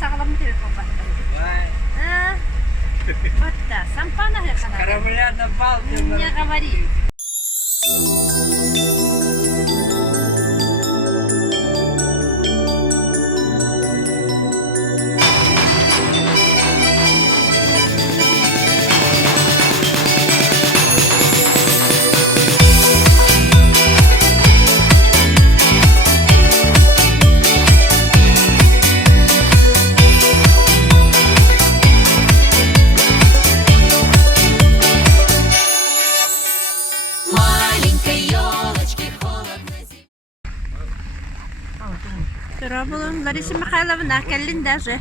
sağlam telefon baktı. Vay. Ha. Batta, sampana hekana. Karamulada bal diyorlar. Не говори. Здорово, Лариса Михайловна, Калин даже.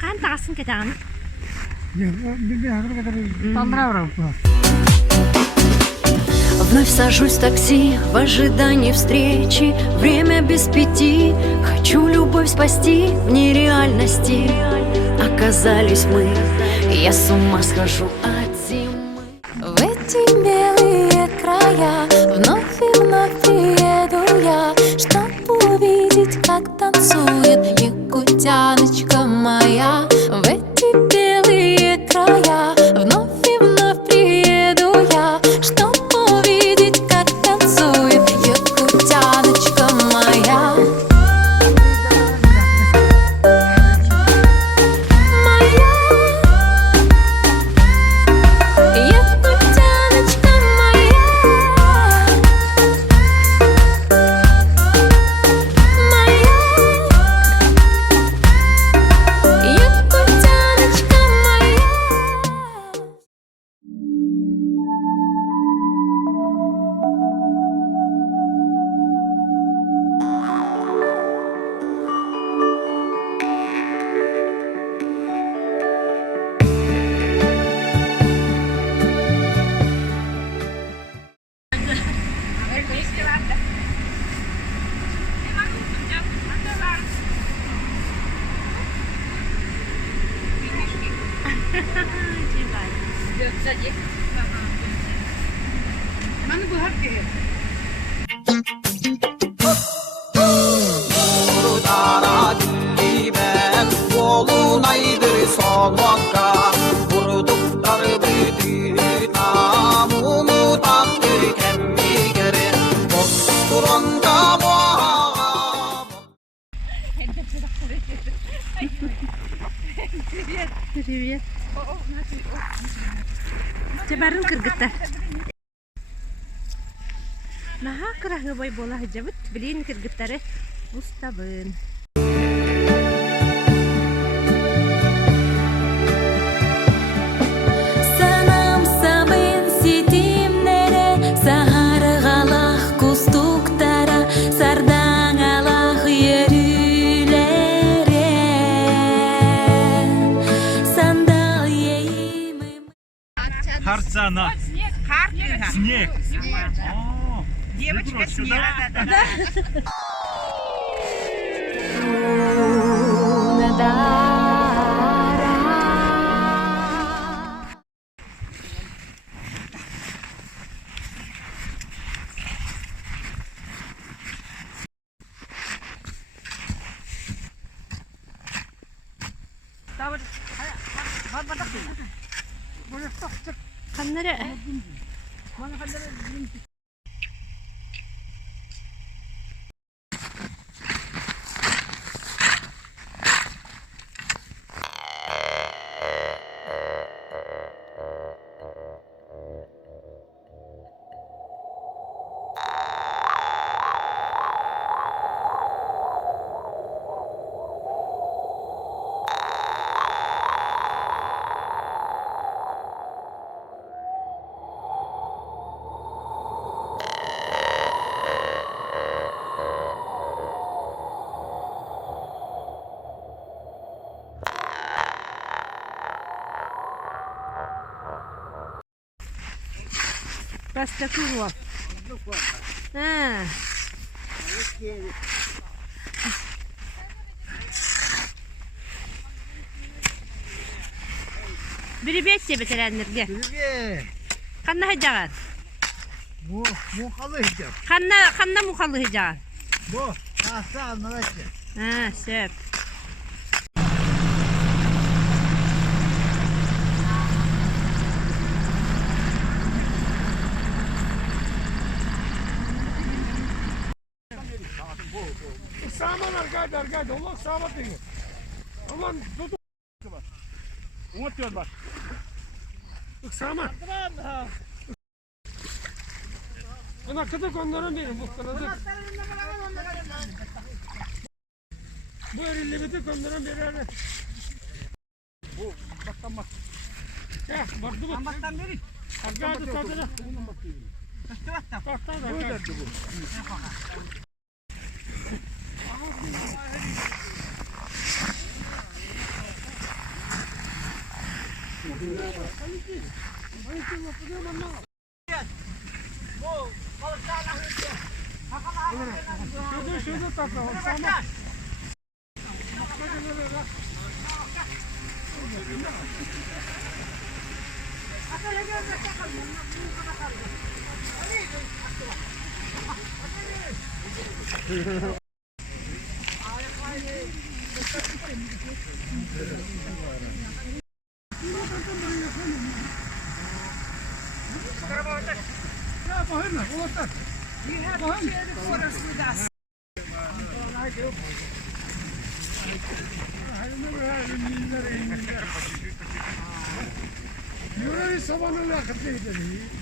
Kan takasın ketan? Вновь сажусь в такси в ожидании встречи. Время без 5. Хочу любовь спасти в нереальности. Оказались мы, я с ума схожу от зимы. В эти белые края вновь и вновь приеду я, чтоб увидеть, как танцует якутяночка моя. В эти белые края вновь и вновь приеду я, чтоб увидеть, как танцует якутяночка моя. Привет. Цебарын кыргыттар. Наха кырагы бой бола хыжабыт, билин кыргыттары устабын. Санам сабын ситимнере, сахаргалах кустуктара, сардангалах ерүлере. Сандал еймим. Харцана. Снег. Девочка снега. Каннары. Просто кругло. Бiri бет тебе теленlerge. Kanna hajağın. Bu muhalı hicap. Kanna muhalı hican. Bu tahta anlaşı. Ha, söp. Saman arkaydı. Allah sağmat değil. Allah tutu. Umut diyor bak. Saman. Ana kıdı konduran benim bu kanadı. Bu erilli biti konduran biri öyle. Bu baktan bak. Ya baktı mı? Baktan beri. Arkaydı tadına. Baktan da. Bu derdi bu. Şurada tatlı var. Tamam. Ya bakın lan, ulaşlar. Yürü sabahın lakıtlıydı.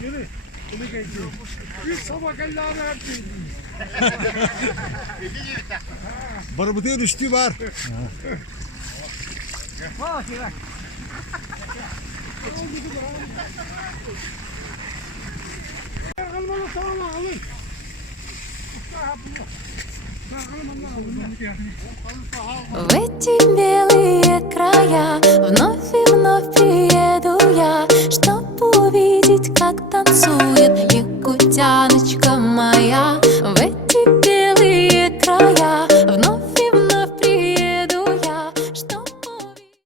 Yürü. Bunu geçti. Bir sabah kellâne yaptıydı. Barbutaya düştü var. Kalmalı tamam alın. В эти белые края вновь и вновь приеду я, чтоб увидеть, как танцует якутяночка моя.